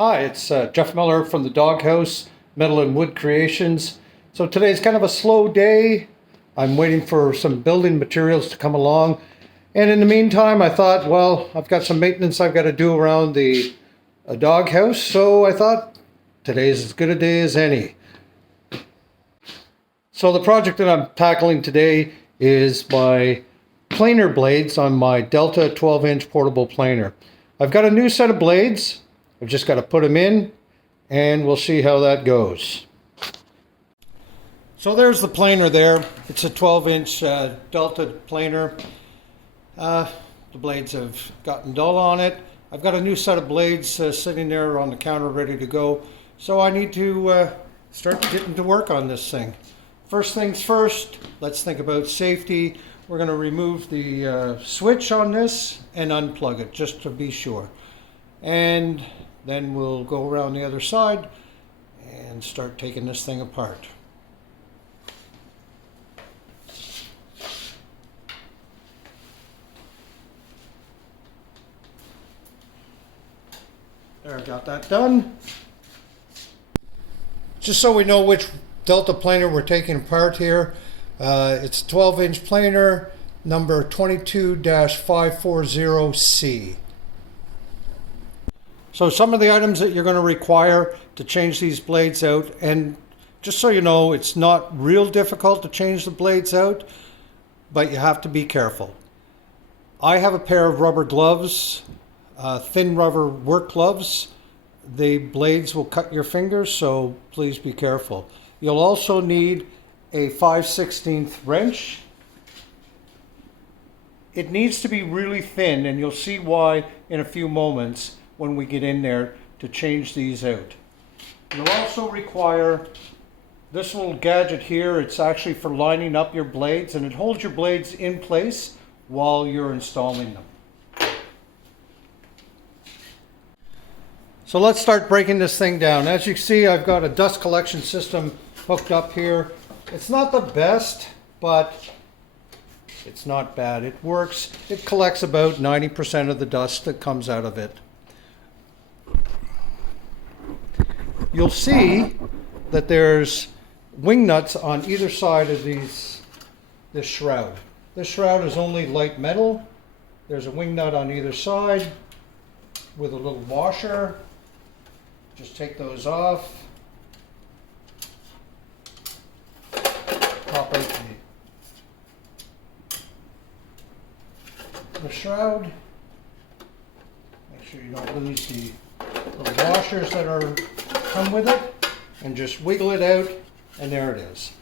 Hi, it's Jeff Miller from the Doghouse Metal and Wood Creations. So today's kind of a slow day. I'm waiting for some building materials to come along. And in the meantime, I thought, well, I've got some maintenance I've got to do around the doghouse. So I thought today's as good a day as any. So the project that I'm tackling today is my planer blades on my Delta 12-inch portable planer. I've got a new set of blades. I've just got to put them in and we'll see how that goes. So there's the planer there. It's a 12-inch Delta planer. The blades have gotten dull on it. I've got a new set of blades sitting there on the counter ready to go. So I need to start getting to work on this thing. First things first, let's think about safety. We're going to remove the switch on this and unplug it just to be sure. And then we'll go around the other side and start taking this thing apart. There, got that done. Just so we know which Delta planer we're taking apart here. It's a 12-inch planer, number 22-540C. So some of the items that you're going to require to change these blades out, and just so you know, it's not real difficult to change the blades out, but you have to be careful. I have a pair of rubber gloves, thin rubber work gloves. The blades will cut your fingers, so please be careful. You'll also need a 5/16 wrench. It needs to be really thin, and you'll see why in a few moments when we get in there to change these out. You'll also require this little gadget here. It's actually for lining up your blades, and it holds your blades in place while you're installing them. So let's start breaking this thing down. As you can see, I've got a dust collection system hooked up here. It's not the best, but it's not bad. It works. It collects about 90% of the dust that comes out of it. You'll see that there's wing nuts on either side of this shroud. This shroud is only light metal. There's a wing nut on either side with a little washer. Just take those off. Pop out the shroud. Make sure you don't lose the little washers that come with it, and just wiggle it out, and there it is.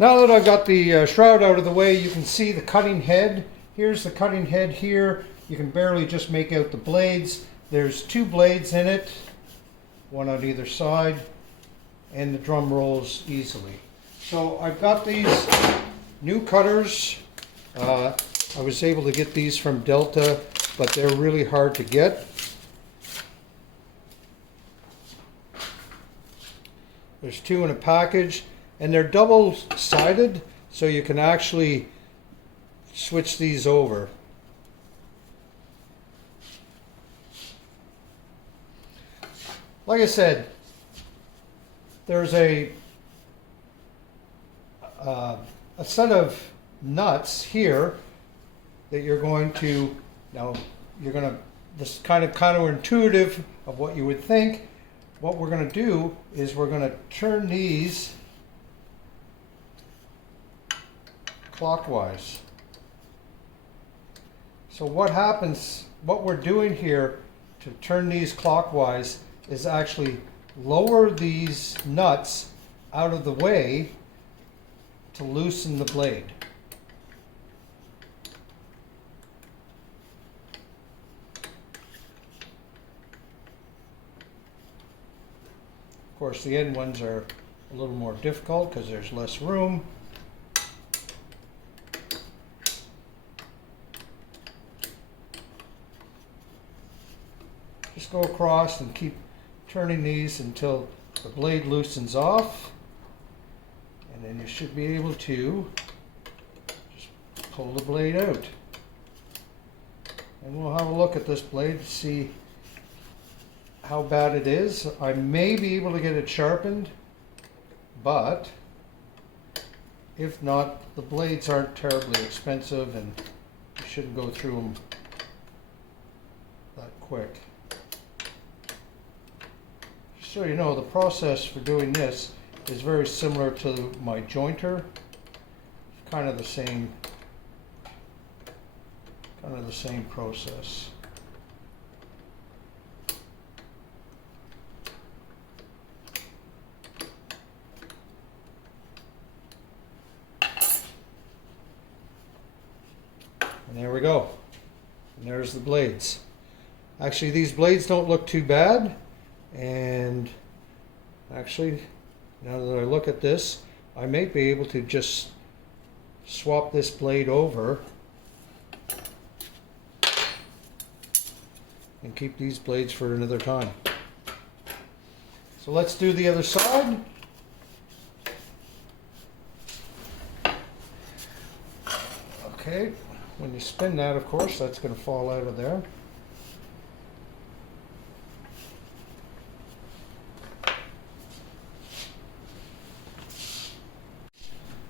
Now that I've got the shroud out of the way, you can see the cutting head. Here's the cutting head here. You can barely just make out the blades. There's two blades in it, one on either side, and the drum rolls easily. So I've got these new cutters. I was able to get these from Delta, but they're really hard to get. There's two in a package, and they're double-sided, so you can actually switch these over. Like I said, there's a set of nuts here that you're going to, this is kind of counterintuitive of what you would think. What we're going to do is we're going to turn these clockwise. So what happens, what we're doing here to turn these clockwise is actually lower these nuts out of the way to loosen the blade. Of course, the end ones are a little more difficult because there's less room. Just go across and keep turning these until the blade loosens off, and then you should be able to just pull the blade out. And we'll have a look at this blade to see how bad it is. I may be able to get it sharpened, but if not, the blades aren't terribly expensive and you shouldn't go through them that quick. So you know, the process for doing this is very similar to my jointer. Kind of the same process. And there we go. And there's the blades. Actually, these blades don't look too bad. And actually, now that I look at this, I may be able to just swap this blade over and keep these blades for another time. So let's do the other side. Okay, when you spin that, of course, that's going to fall out of there.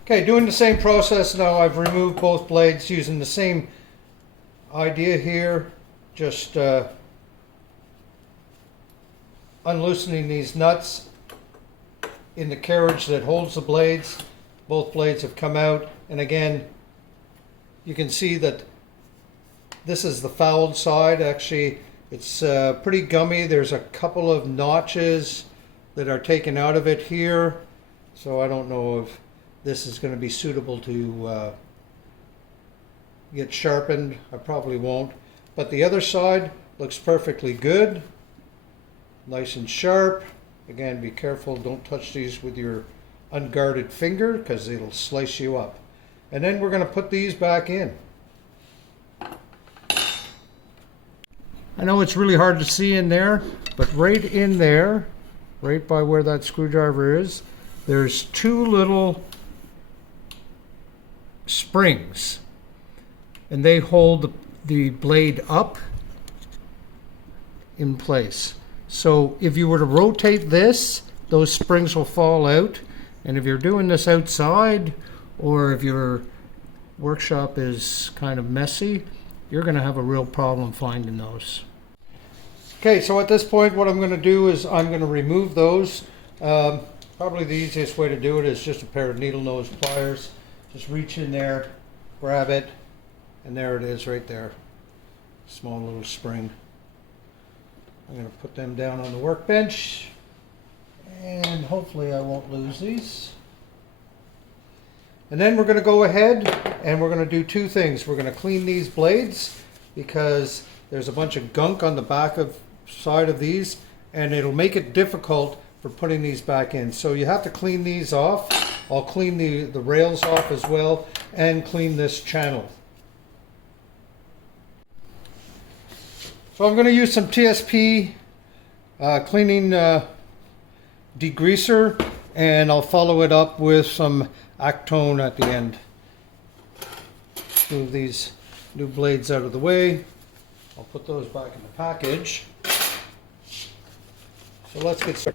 Okay, doing the same process now. I've removed both blades using the same idea here. Just unloosening these nuts in the carriage that holds the blades. Both blades have come out, and again, you can see that this is the fouled side. Actually, it's pretty gummy. There's a couple of notches that are taken out of it here, so I don't know if this is going to be suitable to get sharpened. I probably won't. But the other side looks perfectly good. Nice and sharp. Again, be careful. Don't touch these with your unguarded finger because it'll slice you up. And then we're going to put these back in. I know it's really hard to see in there, but right in there, right by where that screwdriver is, there's two little springs, and they hold the blade up in place. So if you were to rotate this, those springs will fall out, and if you're doing this outside or if your workshop is kind of messy, you're going to have a real problem finding those. Okay, so at this point what I'm going to do is I'm going to remove those. Probably the easiest way to do it is just a pair of needle nose pliers. Just reach in there, grab it, and there it is right there. Small little spring. I'm going to put them down on the workbench, and hopefully I won't lose these. And then we're going to go ahead and we're going to do two things. We're going to clean these blades because there's a bunch of gunk on the back of side of these, and it'll make it difficult for putting these back in. So you have to clean these off. I'll clean the rails off as well and clean this channel. So I'm going to use some TSP cleaning degreaser, and I'll follow it up with some Actone at the end. Move these new blades out of the way. I'll put those back in the package. So let's get started.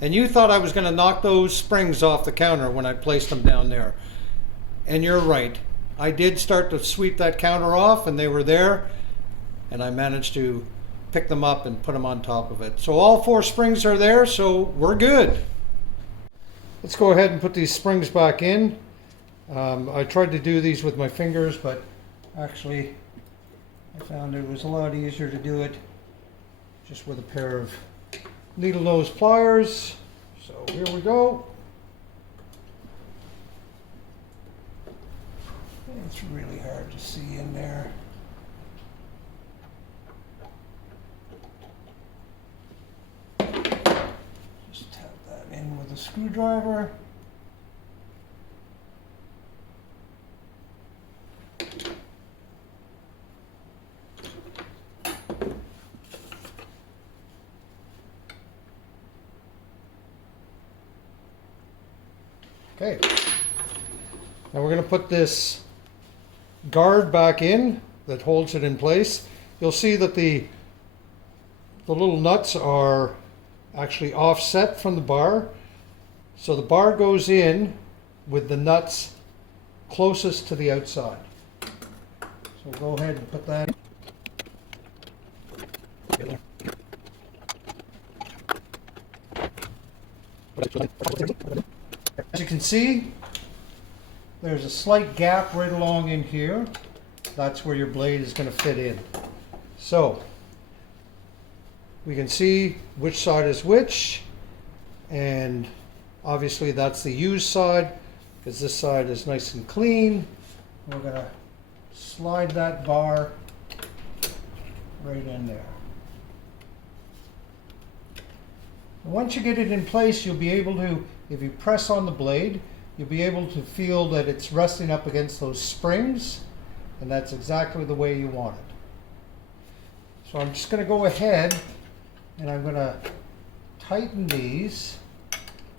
And you thought I was going to knock those springs off the counter when I placed them down there. And you're right. I did start to sweep that counter off, and they were there, and I managed to pick them up and put them on top of it. So all four springs are there, so we're good. Let's go ahead and put these springs back in. I tried to do these with my fingers, but actually I found it was a lot easier to do it just with a pair of needle nose pliers. So here we go. It's really hard to see in there. Just tap that in with a screwdriver. Okay, now we're going to put this guard back in that holds it in place. You'll see that the little nuts are actually offset from the bar. So the bar goes in with the nuts closest to the outside. So go ahead and put that in. As you can see, there's a slight gap right along in here. That's where your blade is going to fit in. So we can see which side is which, and obviously that's the used side because this side is nice and clean. We're going to slide that bar right in there. Once you get it in place, you'll be able to, if you press on the blade, you'll be able to feel that it's resting up against those springs, and that's exactly the way you want it. So I'm just going to go ahead and I'm going to tighten these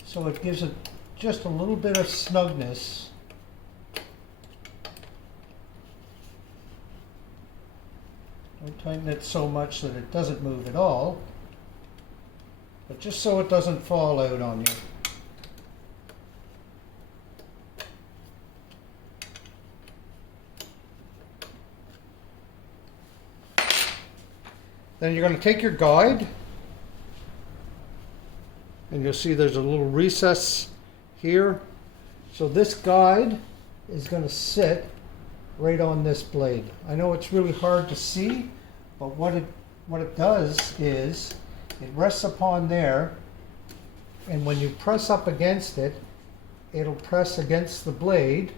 so it gives it just a little bit of snugness. Don't tighten it so much that it doesn't move at all, but just so it doesn't fall out on you. Then you're going to take your guide, and you'll see there's a little recess here. So this guide is going to sit right on this blade. I know it's really hard to see, but what it does is it rests upon there, and when you press up against it, it'll press against the blade.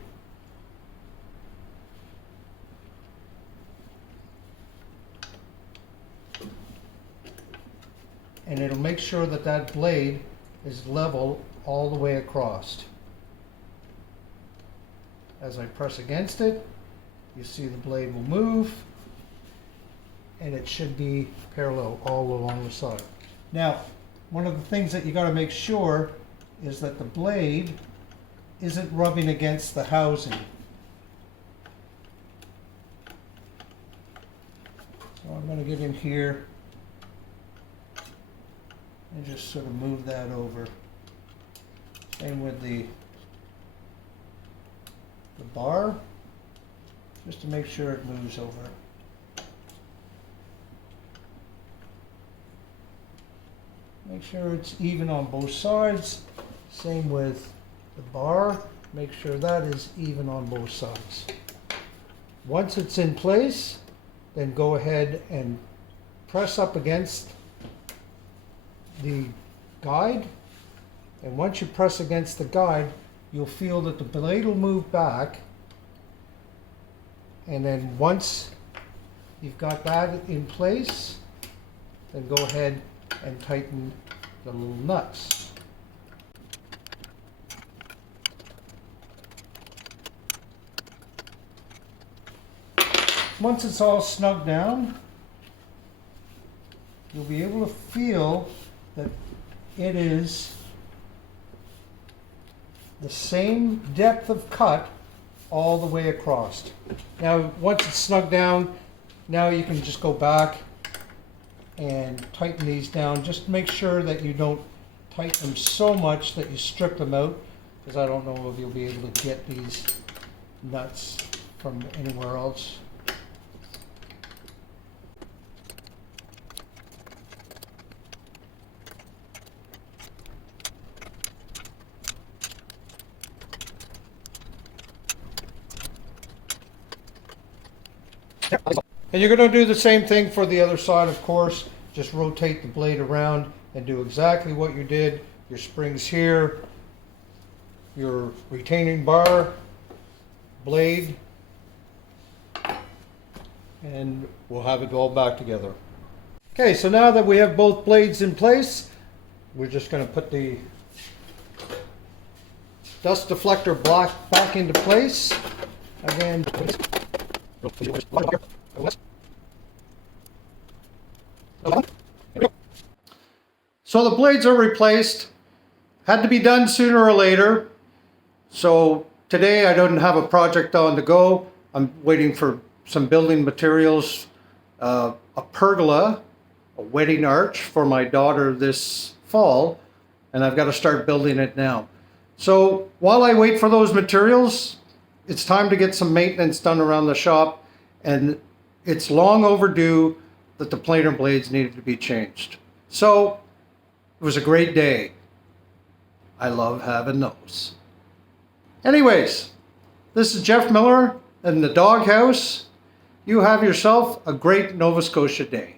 And it'll make sure that that blade is level all the way across. As I press against it, you see the blade will move, and it should be parallel all along the side. Now, one of the things that you got to make sure is that the blade isn't rubbing against the housing. So I'm going to get in here and just sort of move that over. Same with the bar, just to make sure it moves over. Make sure it's even on both sides. Same with the bar. Make sure that is even on both sides. Once it's in place, then go ahead and press up against the guide, and once you press against the guide, you'll feel that the blade will move back, and then once you've got that in place, then go ahead and tighten the little nuts. Once it's all snug down, you'll be able to feel that it is the same depth of cut all the way across. Now, once it's snug down, now you can just go back and tighten these down. Just make sure that you don't tighten them so much that you strip them out, because I don't know if you'll be able to get these nuts from anywhere else. And you're going to do the same thing for the other side, of course. Just rotate the blade around and do exactly what you did. Your springs here, your retaining bar, blade, and we'll have it all back together. Okay, so now that we have both blades in place, we're just going to put the dust deflector block back into place. Again, so the blades are replaced. Had to be done sooner or later. So today I don't have a project on the go. I'm waiting for some building materials, a pergola, a wedding arch for my daughter this fall, and I've got to start building it now. So while I wait for those materials, it's time to get some maintenance done around the shop, and it's long overdue that the planer blades needed to be changed. So it was a great day. I love having those. Anyways, this is Jeff Miller in the Doghouse. You have yourself a great Nova Scotia day.